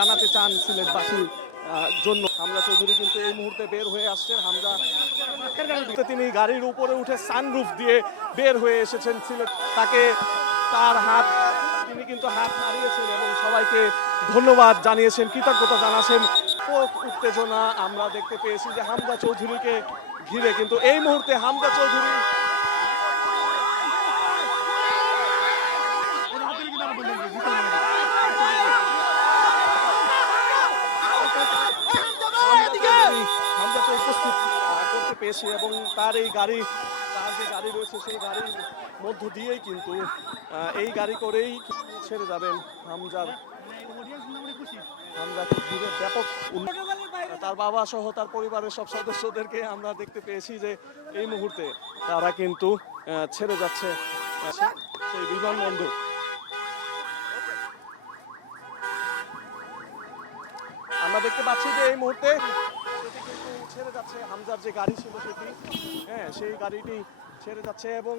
জানাতে চান সিলেটবাসীর জন্য। হামজা চৌধুরী কিন্তু এই মুহূর্তে বের হয়ে আসছেন। হামজা তিনি গাড়ির উপরে উঠে সানরুফ দিয়ে বের হয়ে এসেছেন সিলেট। তাকে তিনি কিন্তু হাত নাড়িয়েছেন এবং সবাইকে ধন্যবাদ জানিয়েছেন, কৃতজ্ঞতা জানাচ্ছেন। উত্তেজনা আমরা দেখতে পেয়েছি যে হামজা চৌধুরীকে ঘিরে, কিন্তু এই মুহূর্তে হামজা চৌধুরী উপস্থিত করতে পেরেছি এবং তার যে গাড়ি রয়েছে সেই গাড়ির মধ্য দিয়েই কিন্তু এই গাড়ি করেই ছেড়ে যাবেন হামজাকে ঘিরে ব্যাপক। তার বাবা সহ তার পরিবারের সব সদস্যদেরকে আমরা দেখতে পেয়েছি যে এই মুহূর্তে তারা কিন্তু ছেড়ে যাচ্ছে সেই বিমানবন্দর। আমরা দেখতে পাচ্ছি যে এই মুহূর্তে ছেড়ে যাচ্ছে হামজার যে গাড়ি ছিল সেটি, সেই গাড়িটি ছেড়ে যাচ্ছে এবং